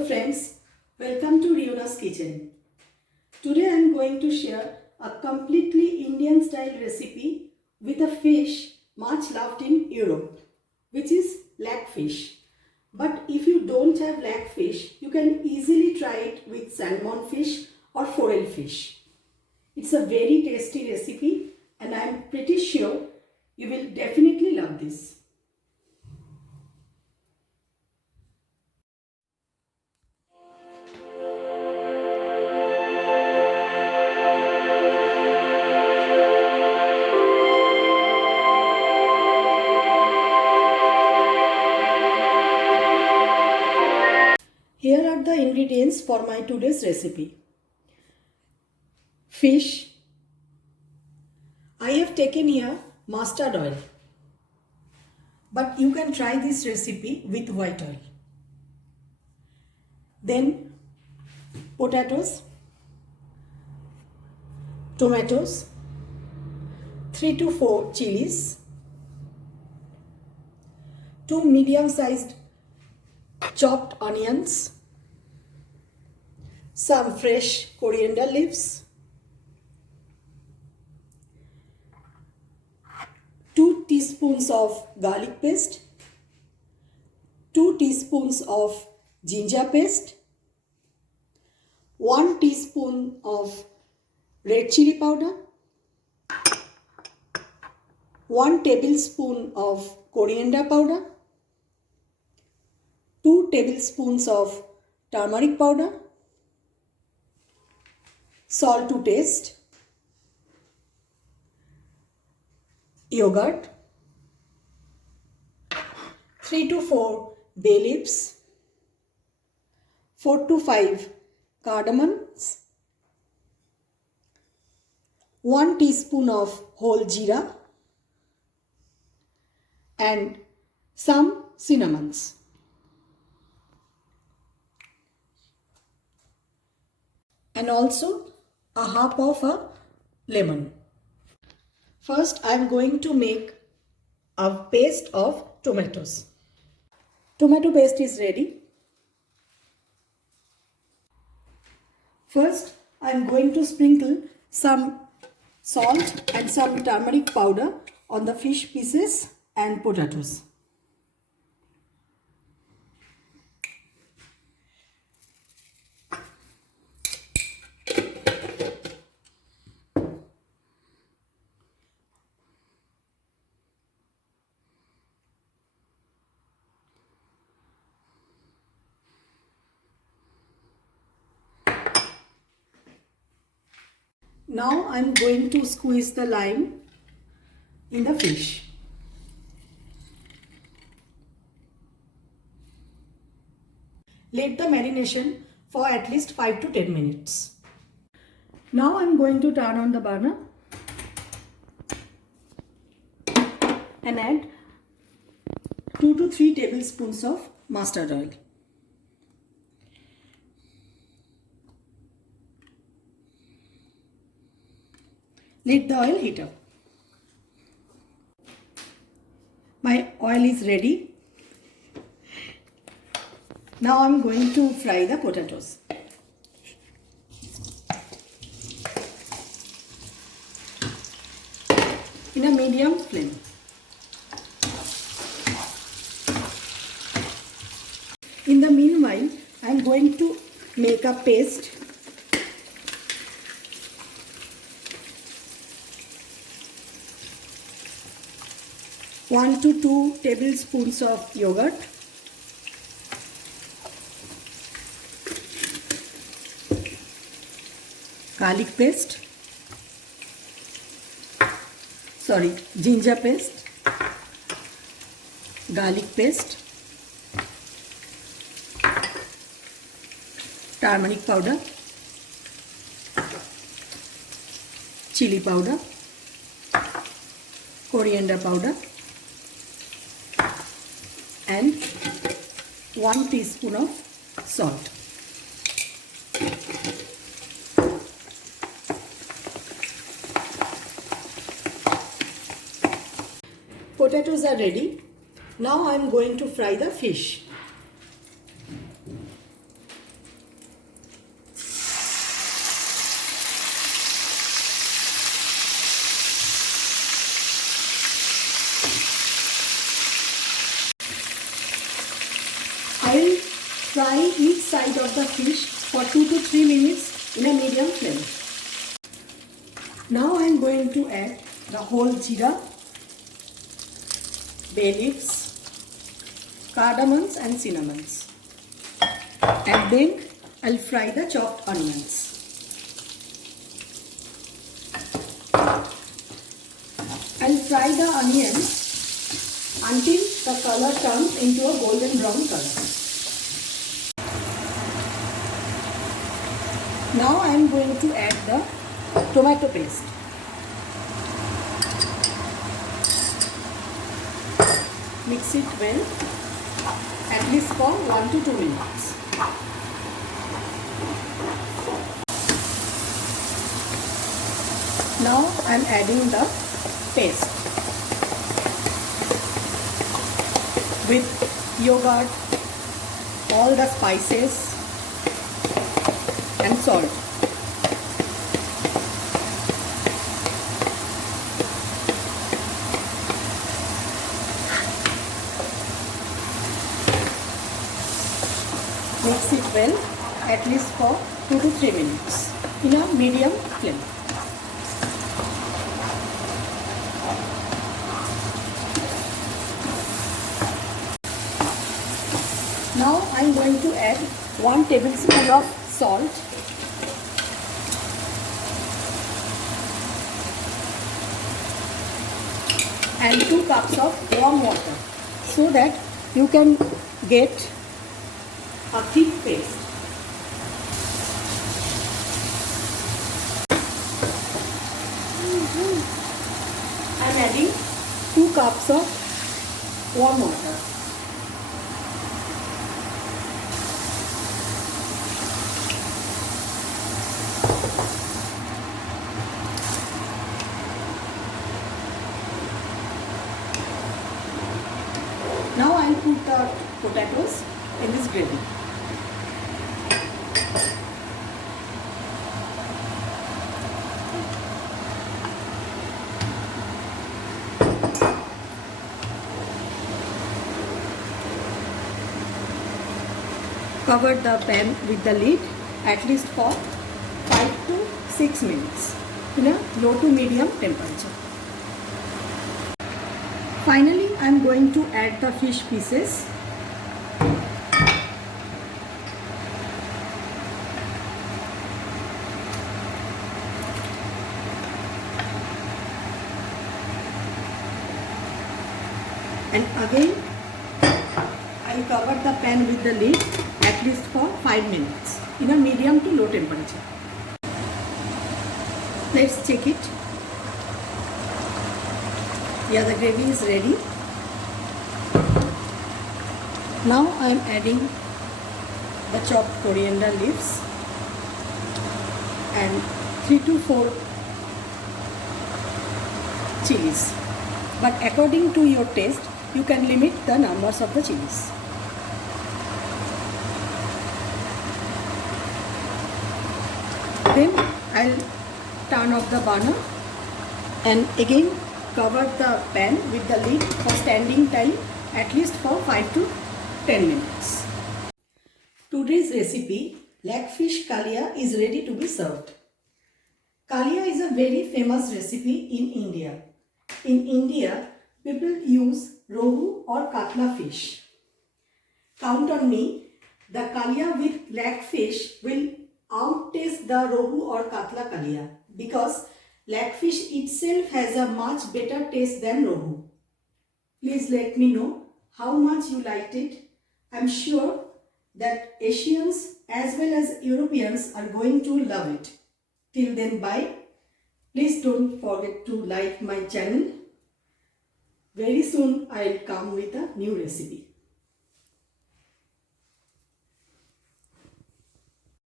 Hello friends, welcome to Riona's Kitchen. Today I am going to share a completely Indian style recipe with a fish much loved in Europe, which is lakfish. But if you don't have lakfish, you can easily try it with salmon fish or forel fish. It's a very tasty recipe and I am pretty sure you will definitely love this. Here are the ingredients for my today's recipe. Fish. I have taken here mustard oil, but you can try this recipe with white oil. Then potatoes, tomatoes, 3 to 4 chilies, 2 medium-sized chopped onions, some fresh coriander leaves, 2 teaspoons of garlic paste, 2 teaspoons of ginger paste, 1 teaspoon of red chili powder, 1 tablespoon of coriander powder, 2 tablespoons of turmeric powder, salt to taste, yogurt, 3 to 4 bay leaves, 4 to 5 cardamoms, 1 teaspoon of whole jeera and some cinnamons. And also a half of a lemon. First I am going to make a paste of tomatoes. Tomato paste is ready. First I am going to sprinkle some salt and some turmeric powder on the fish pieces and potatoes. Now I am going to squeeze the lime in the fish. Let the marination for at least 5 to 10 minutes. Now I am going to turn on the burner and add 2 to 3 tablespoons of mustard oil. Let the oil heat up. My oil is ready. Now I am going to fry the potatoes. In a medium flame. In the meanwhile, I am going to make a paste. One to 2 tablespoons of yogurt, garlic paste, ginger paste, garlic paste, turmeric powder, chili powder, coriander powder, and 1 teaspoon of salt. Potatoes are ready. Now I am going to fry the fish. Fry each side of the fish for 2 to 3 minutes in a medium flame. Now I am going to add the whole jeera, bay leaves, cardamoms and cinnamons, and then I'll fry the chopped onions. I'll fry the onions until the color turns into a golden brown color. Now I am going to add the tomato paste. Mix it well, at least for 1 to 2 minutes. Now I am adding the paste with yogurt, all the spices and salt. Mix it well, at least for 2 to 3 minutes in a medium flame. Now I am going to add 1 tablespoon of salt and 2 cups of warm water so that you can get a thick paste. I am adding 2 cups of warm water. Now I will put the potatoes in this gravy. Cover the pan with the lid at least for 5 to 6 minutes in a low to medium temperature. Finally, I am going to add the fish pieces. And again, I will cover the pan with the lid at least for 5 minutes in a medium to low temperature. Let's check it. Yeah, the gravy is ready. Now I am adding the chopped coriander leaves and 3 to 4 chilies. But according to your taste, you can limit the numbers of the chilies. Then I'll turn off the burner and again cover the pan with the lid for standing time at least for 5 to 10 minutes. Today's recipe, Lakfish Kalia, is ready to be served. Kalia is a very famous recipe in India. In India, people use rohu or katla fish. Count on me, the kalia with lakfish will outtaste the rohu or katla kalia because lakfish itself has a much better taste than rohu. Please let me know how much you liked it. I am sure that Asians as well as Europeans are going to love it. Till then, bye. Please don't forget to like my channel. Very soon I will come with a new recipe.